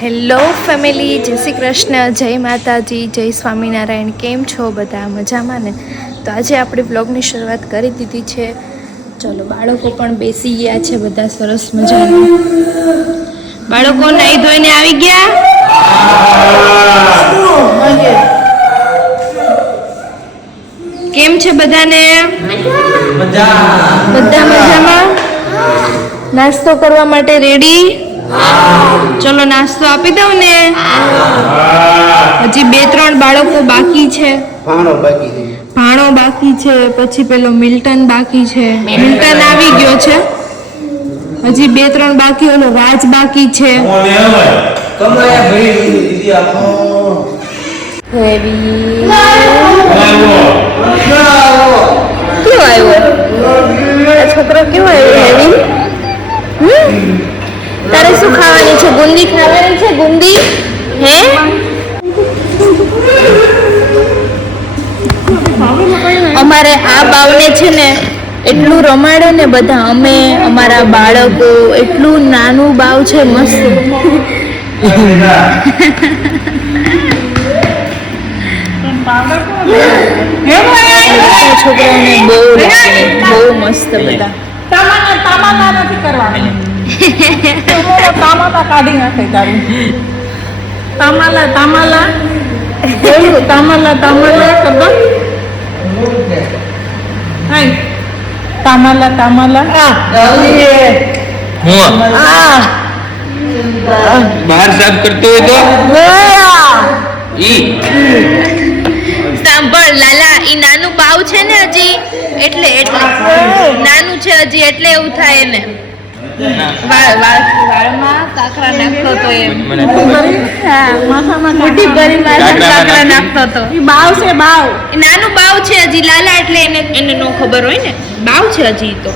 Hello family, જય શ્રી કૃષ્ણ, જય માતાજી, જય સ્વામિનારાયણ. કેમ છો બધા? મજામાં ને? તો આજે આપણે બ્લોગની શરૂઆત કરી દીધી છે. ચલો, બાળકો પણ બેસી ગયા છે બધા સરસ મજાના. બાળકો નાઈ ધોઈને આવી ગયા? કેમ છે બધાને? બધા મજામાં? નાસ્તો કરવા માટે રેડી? ચલો નાસ્તો આપી દઉં ને. હજી 2-3 બાળકો બાકી છે. ભાણો બાકી છે, પછી પેલો મિલ્ટન બાકી છે. મિલ્ટન આવી ગયો છે. હજી 2-3 બાકી, ઓલો રાજ બાકી છે. કેવો આવ્યો છોકરો? કેવો આવ્યો હેવી? તારે શું ખાવાની છે? ગુંદી ખાવાની છે? ગુંદી હે? અમારે આ બાવને છે ને એટલું રમાડે ને બધા, અમે અમારા બાળકો, એટલું નાનું બાવ છે, મસ્ત. છોકરાઓને બહુ મસ્ત બધા. તામાલા નથી કરવાની. તામાલા કાઢી નાખે તારું. તામાલા તામાલા કરતો. તામાલા તામાલા બહાર સાફ કરતો હોય તો સાંભળ લાલા, ઈ નાનું બાવ છે ને હજી, એટલે નાનું છે હજી, એટલે એવું થાય ને. વાળમાં કાકરા નાખતો તો એમ, મોટી ભરી કાકરા નાખતો તો. બાવ છે, બાવ. નાનું બાવ છે હજી લાલા, એટલે એને નો ખબર હોય ને. બાવ છે હજી તો,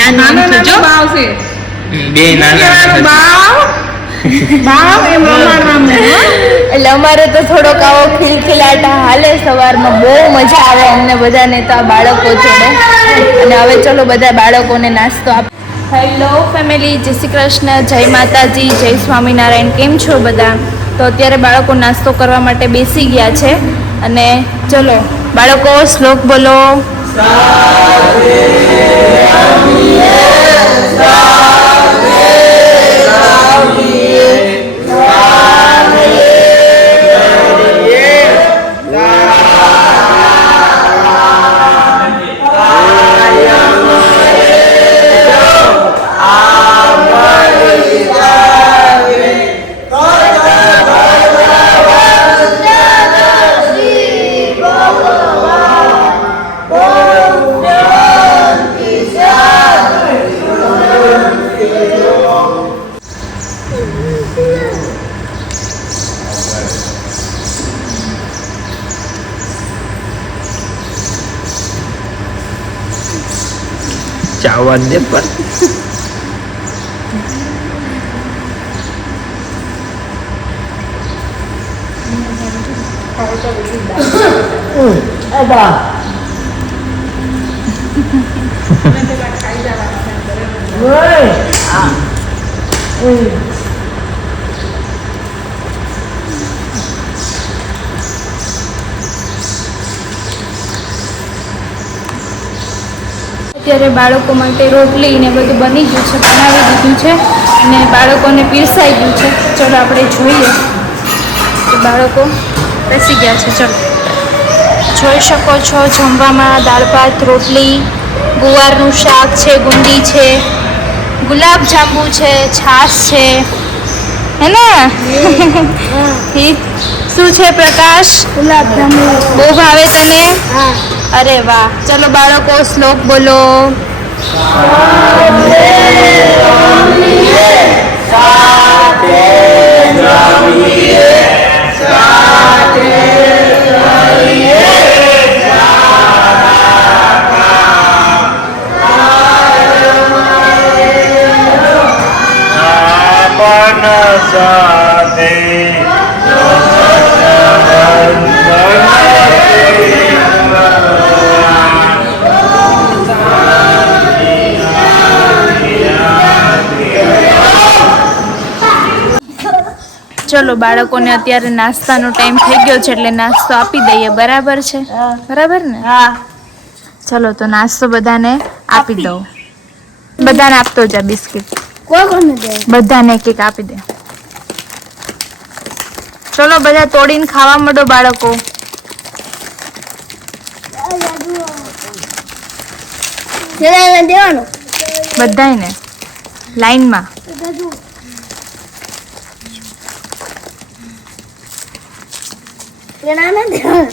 નાનું જો બાવ છે. બે નાના બાવ બાવ એમ રમાડવાનું. એટલે અમારે તો થોડોક આવો ખિલખિલાટા હાલે સવારમાં. બહુ મજા આવે અમને બધાને તો આ બાળકો જોડે. અને હવે ચલો બધા બાળકોને નાસ્તો આપ. હેલો ફેમિલી, જય શ્રી કૃષ્ણ, જય માતાજી, જય સ્વામિનારાયણ. કેમ છો બધા? તો અત્યારે બાળકો નાસ્તો કરવા માટે બેસી ગયા છે. અને ચલો બાળકો શ્લોક બોલો. ચાવવા દે પર અત્યારે બાળકો માટે રોટલી ને બધું બની ગયું છે, બનાવી દીધું છે અને બાળકોને પીરસાઈ ગયું છે. ચલો આપણે જોઈએ કે બાળકો બેસી ગયા છે. ચલો જોઈ શકો છો જમવામાં દાળ ભાત, રોટલી, ગુવારનું શાક છે, ગુંદી છે, ગુલાબ જાંબુ છે, છાશ છે, હે ને? શું છે પ્રકાશ? ગુલાબ જાંબુ બહુ ભાવે તને? અરે વાહ. ચલો બાળકો શ્લોક બોલો. ચલો બાળકોને અત્યારે નાસ્તાનો ટાઈમ થઈ ગયો છે એટલે નાસ્તો આપી દઈએ. બરાબર છે? બરાબર ને? હા. ચલો તો નાસ્તો બધાને આપી દઉં. બધાને આપતો જા બિસ્કિટ. કોને દે? બધાને એક એક આપી દે. ચલો બધા તોડીને ખાવા માંડો બાળકો. દેવાનું બધાયને લાઈનમાં.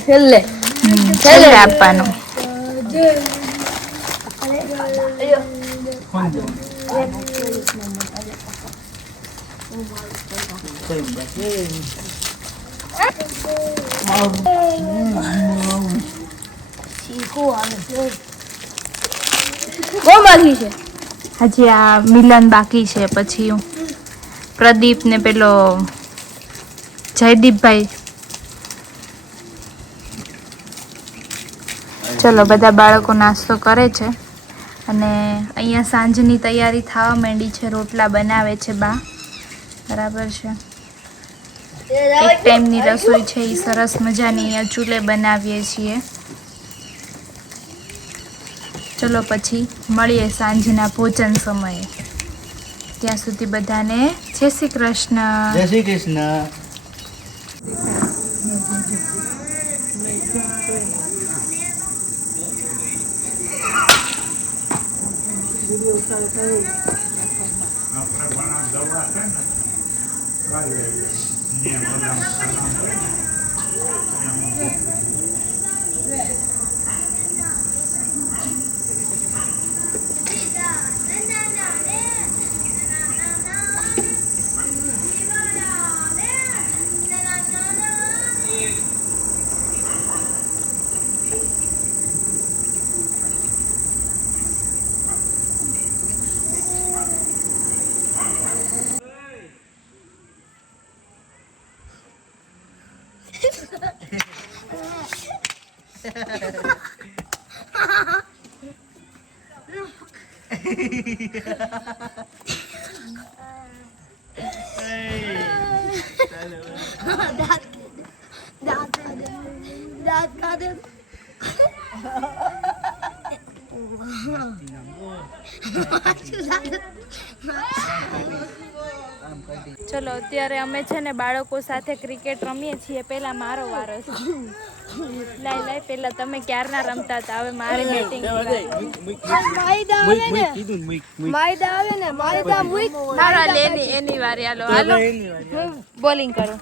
છેલ્લે છેલ્લે આપવાનું. બહુ બાકી છે. હજી આ મિલન બાકી છે, પછી પ્રદીપ ને પેલો જયદીપભાઈ. ચલો બધા બાળકો નાસ્તો કરે છે અને અહીંયા સાંજની તૈયારી થવા માંડી છે. રોટલા બનાવે છે બા. બરાબર છે. એક ટાઈમની રસોઈ છે એ સરસ મજાની અહીંયા ચૂલે બનાવીએ છીએ. ચલો પછી મળીએ સાંજના ભોજન સમયે. ત્યાં સુધી બધાને જય શ્રી કૃષ્ણ. જય શ્રી કૃષ્ણ. ચલો અત્યારે અમે છે ને બાળકો સાથે ક્રિકેટ રમીએ છીએ. પેલા મારો વારો છે. લાય પેલા તમે ક્યારના રમતા હતા, હવે મારે બેટિંગ. એની વારી. હાલો હું બોલિંગ કરું.